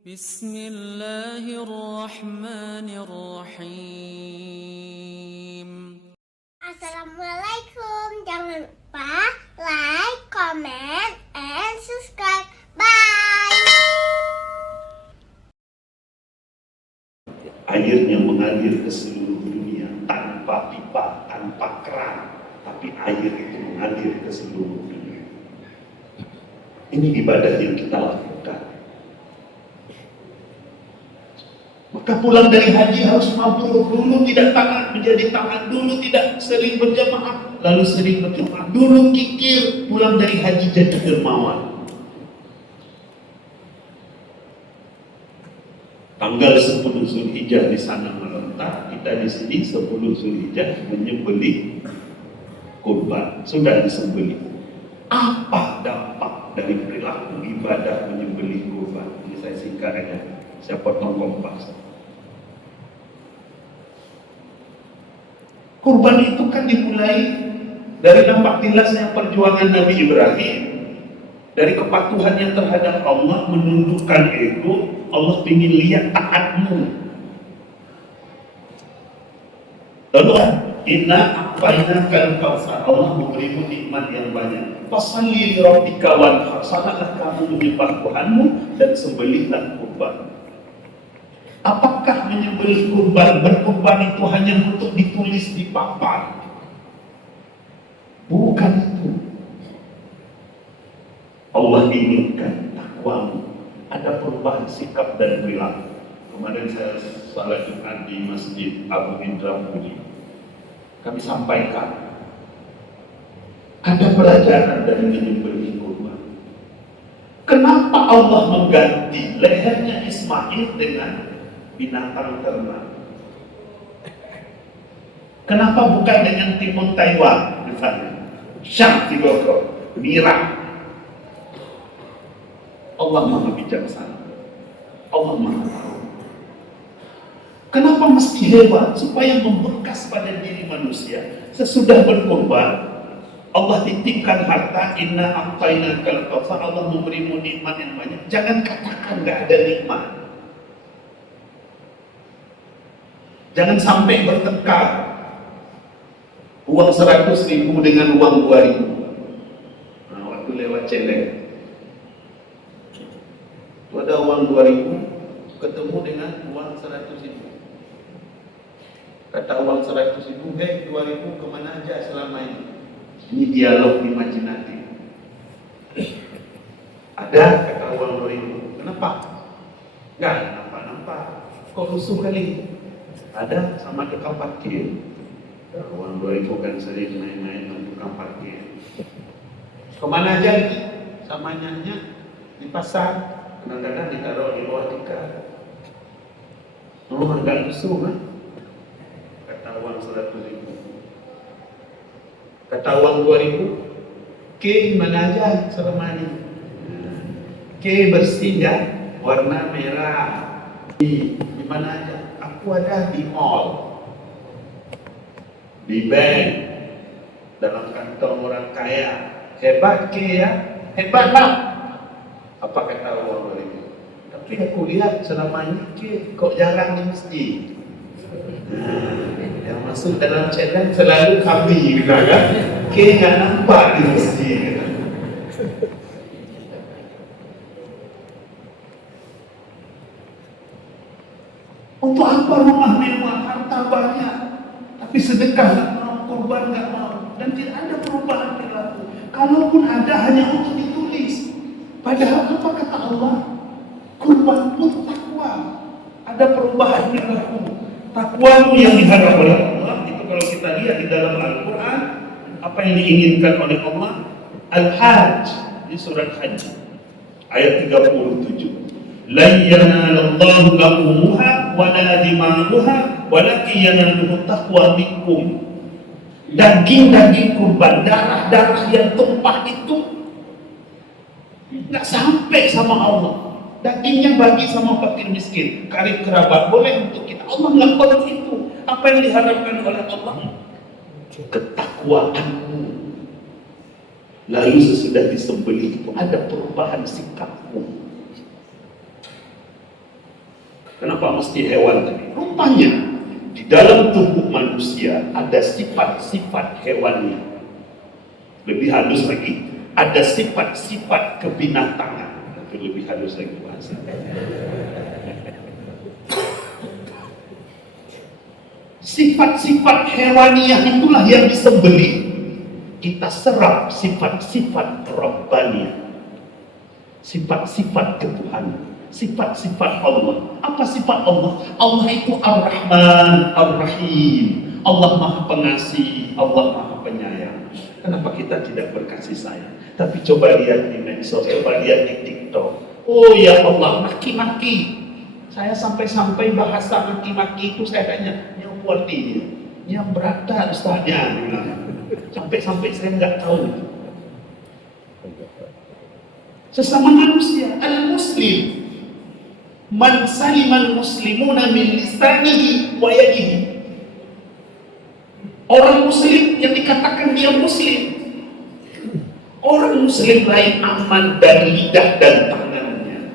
Bismillahirrahmanirrahim. Assalamualaikum. Jangan lupa like, comment, and subscribe. Bye. Airnya mengalir ke seluruh dunia tanpa pipa, tanpa keran, tapi air itu mengalir ke seluruh dunia. Ini ibadah yang kita lakukan. Maka pulang dari haji harus mabrur. Dulu tidak taat menjadi taat, dulu tidak sering berjamaah, lalu sering berjamaah. Dulu kikir, pulang dari haji jadi dermawan. Tanggal 10 Zulhijjah di sana merentak, kita di sini 10 Zulhijjah menyembelih kurban, sudah disembelih. Apa dampak dari perilaku ibadah menyembelih kurban? Ini saya singkat aja, saya potong kompas. Kurban itu kan dimulai dari nampak jelasnya perjuangan Nabi Ibrahim, dari kepatuhannya terhadap Allah, menundukkan ego. Allah ingin lihat taatmu. Lalu inna a'tainakal kautsar, Allah memberimu nikmat yang banyak. Fasalli li rabbika wanhar, salatlah kamu menyembah Tuhanmu dan sembelihlah kurban. Apakah menyembelih kurban, berkurban itu hanya untuk ditulis di papan? Bukan itu. Allah inginkan takwamu, ada perubahan sikap dan perilaku. Kemarin saya salat Jumat di Masjid Abu Indra Puri. Kami sampaikan ada pelajaran dari menyembelih kurban. Kenapa Allah mengganti lehernya Ismail dengan binatang ternak? Kenapa bukan dengan timun Taiwan misalnya? Syam Tigoko, Nira. Allah Maha bijaksana. Allah Maha tahu. Kenapa mesti hewan? Supaya membekas pada diri manusia. Sesudah berkorban, Allah titipkan harta. Inna a'tainakal kautsar, Allah memberimu nikmat yang banyak. Jangan katakan gak ada nikmat. Jangan sampai bertengkar. Uang 100.000 dengan uang 2.000. Nah, waktu lewat celeng, ada uang 2.000 ketemu dengan uang 100.000. Kata uang 100.000, 2.000 kemana aja selama ini? Ini dialog imajinatif. Ada kata uang 2.000, kenapa? Enggak, nampak. Kok rusuh kali? Ada sama tukang parkir. Uang 2.000 kan sering main-main dengan tukang parkir. Kemana aja ini? Sama nyanyi di pasar. Kadang-kadang ditaruh di bawah tikar. Agak rusuh kan? Kata uang 100.000. Kata uang 2.000, ke mana aja selama ini? Ke bersih ya, warna merah. Di mana aja? Aku ada di mall, di bank, dalam kantong orang kaya. Hebat ke ya? Hebat lah. Apa kata uang 2.000? Tapi aku lihat selama ini kok jarang di masjid. Yang masuk dalam channel selalu kami gitu kan? Nggak nampak di masjid gitu. Untuk apa rumah mewah, harta banyak, tapi sedekah nggak mau, kurban nggak mau, dan tidak ada perubahan perilaku. Kalaupun ada, hanya untuk ditulis. Padahal apa kata Allah? Kurban pun takwa. Ada perubahan perilaku. Takwamu yang diharap oleh Allah itu kalau kita lihat di dalam Al-Quran, apa yang diinginkan oleh Allah? Al-Hajj di surat Haji ayat 37. La yanalallahu lahumuha wa la dima'uha walakin yanaluhu taqwa minkum. Daging-daging kurban, darah-darah yang tumpah itu nggak sampai sama Allah. Dagingnya bagi sama fakir miskin, karib kerabat, boleh untuk kita. Allah melakukan itu. Apa yang diharapkan oleh Allah? Ketakwaanmu. Lalu sesudah disembelih itu ada perubahan sikapmu. Kenapa mesti hewan tadi? Rupanya di dalam tubuh manusia ada sifat-sifat hewani. Lebih halus lagi, ada sifat-sifat kebinatangan. Tapi lebih halus lagi bahasa. Sifat-sifat hewaniah itulah yang disembelih. Kita serap sifat-sifat Rabbaniyah, sifat-sifat ketuhanan, sifat-sifat Allah. Apa sifat Allah? Allah itu Ar-Rahman, Ar-Rahim. Allah Maha Pengasih, Allah Maha Penyayang. Kenapa kita tidak berkasih sayang? Tapi coba lihat di medsos, coba lihat di TikTok. Oh ya Allah, maki-maki. Saya sampai-sampai bahasa maki-maki itu saya tanya, yang artinya, yang berada ustaznya, sampai-sampai saya nggak tahu. Sesama manusia, al-muslim, man salimal muslimuna min lisanihi wa yadihi. Orang muslim yang dikatakan dia muslim, orang muslim lain aman dari lidah dan tangannya,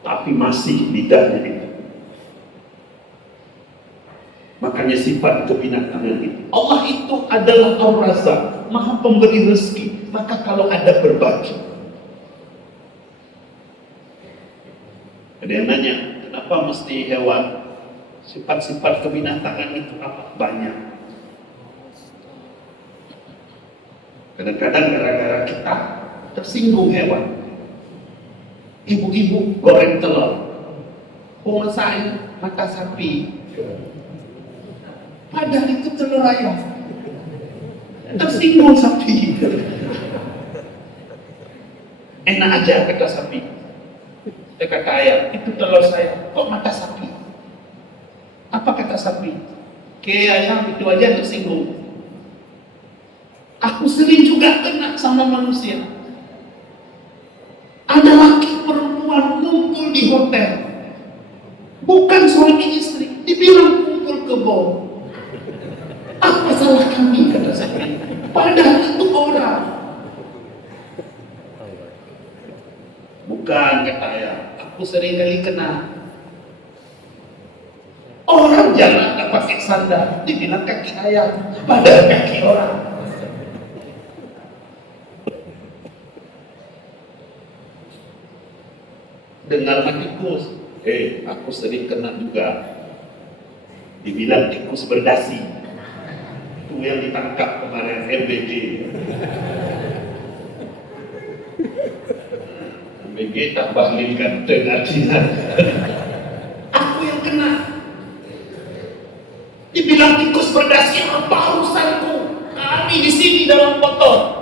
tapi masih lidahnya itu. Makanya sifat kebinatangan itu. Allah itu adalah Ar-Razzaq, Maha Pemberi rezeki. Maka kalau ada berbagi. Ada yang nanya, kenapa mesti hewan? Sifat-sifat kebinatangan itu apa? Banyak. Kadang-kadang gara-gara kita tersinggung hewan. Ibu-ibu goreng telur, masakin mata sapi. Padahal itu telur ayam. Tersinggung sapi. Enak aja kata sapi. Kata ayam, itu telur saya. Kok mata sapi? Apa kata sapi? Kayak ayam itu aja tersinggung. Aku sering juga kena sama manusia. Ada laki perempuan kumpul di hotel. Bukan suami istri, dibilang kumpul kebun. Apa salah kami kata saya? Padahal itu orang. Bukan kata ayah. Aku sering kali kena. Orang jalan tak pakai sandal, dibilang kaki ayam. Padahal kaki orang. Dengar tikus. Aku sering kena juga. Dibilang tikus berdasi. Itu yang ditangkap kemarin MBG. MBG tambah lilkan dengan Cina. Aku yang kena. Dibilang tikus berdasi, apa urusanku? Kami di sini dalam motor.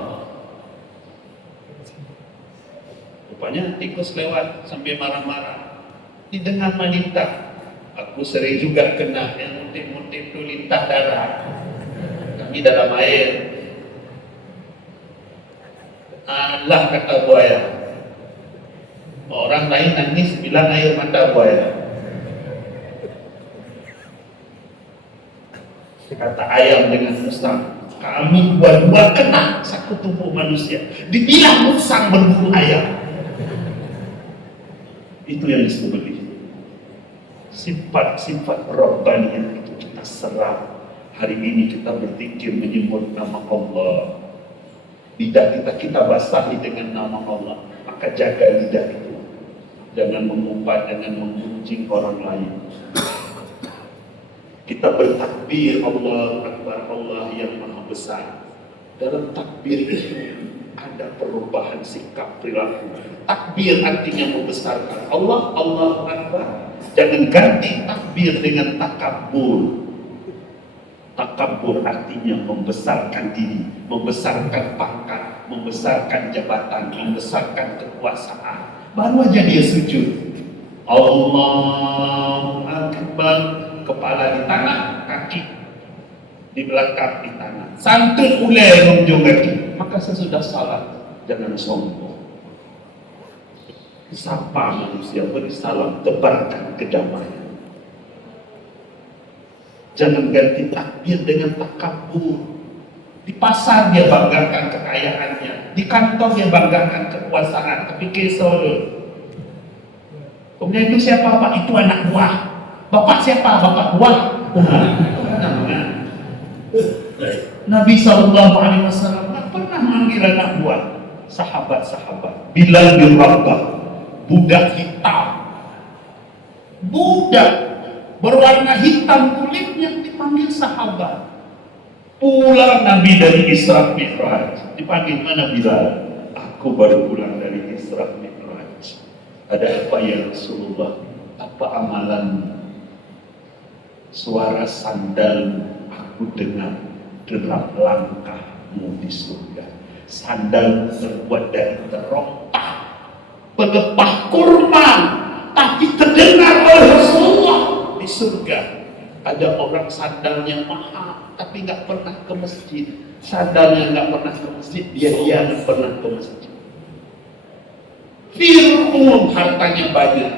Rupanya tikus lewat sambil marah-marah. Didengar melintah. Aku sering juga kena yang muntip-muntip itu lintah darah. Kami dalam air. Allah kata buaya. Orang lain nangis bilang air mata buaya. Kata ayam dengan musang. Kami dua-dua kena satu tubuh manusia. Dibilang musang berburu ayam. Itu yang disebut sifat-sifat Rabbaniyah itu kita serap. Hari ini kita berpikir menyebut nama Allah. Lidah kita basahi dengan nama Allah. Maka jaga lidah itu. Jangan mengumpat, jangan menggunjing orang lain. Kita bertakbir Allah Akbar, Allah yang Maha Besar. Dalam takbir itu ada perubahan sikap perilaku. Takbir artinya membesarkan Allah, Allah Akbar. Jangan ganti takbir dengan takabur. Takabur artinya membesarkan diri, membesarkan pangkat, membesarkan jabatan, membesarkan kekuasaan. Baru aja dia sujud. Allahu Akbar. Kepala di tanah, kaki di belakang di tanah. Santun ulai menunjuk kaki. Maka sesudah salat, jangan sombong. Sapa manusia, beri salam, tebarkan kedamaian. Jangan ganti takbir dengan takabur. Di pasar dia banggakan kekayaannya, di kantor dia banggakan kekuasaan, tapi kesol. Kemudian itu siapa Pak? Itu anak buah. Bapak siapa? Bapak buah. Nabi SAW nggak pernah manggil anak buah, sahabat-sahabat. Bilal bin Rabah, budak hitam, budak berwarna hitam kulitnya dipanggil sahabat. Pulang Nabi dari Isra Mi'raj, dipanggil mana Bilal? Aku baru pulang dari Isra Mi'raj. Ada apa ya Rasulullah? Apa amalan? Suara sandal aku dengar derap langkahmu di surga. Sandal terbuat dari terompah, pelepah kurma, tapi terdengar oleh Rasulullah di surga. Ada orang sandalnya mahal, tapi nggak pernah ke masjid. Sandalnya nggak pernah ke masjid, dia nggak pernah ke masjid. Fir'aun hartanya banyak,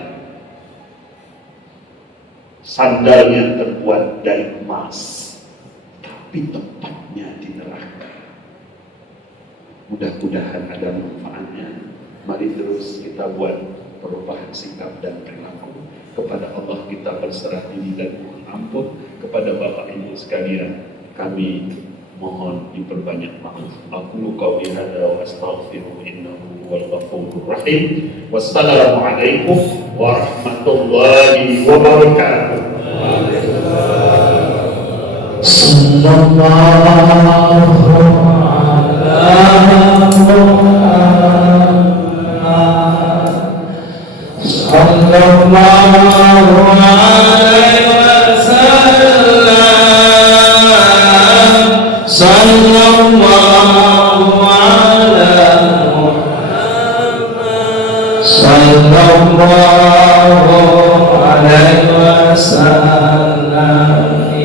sandalnya terbuat dari emas, tapi tempatnya di neraka. Mudah-mudahan ada manfaatnya. Mari terus kita buat perubahan sikap dan perilaku. Kepada Allah kita berserah diri dan mohon ampun. Kepada Bapak Ibu sekalian, kami mohon diperbanyak maaf. Aku qauli hadza wa astaghfiru innahu huwal ghafurur rahim. Wassalamualaikum warahmatullahi wabarakatuh.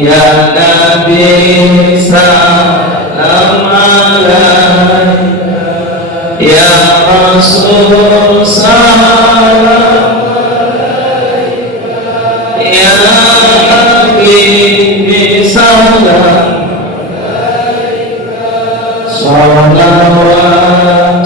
Ya Nabi salam alaika, Ya Rasul salam alaika, Ya Habibi salam alaika, salawatullah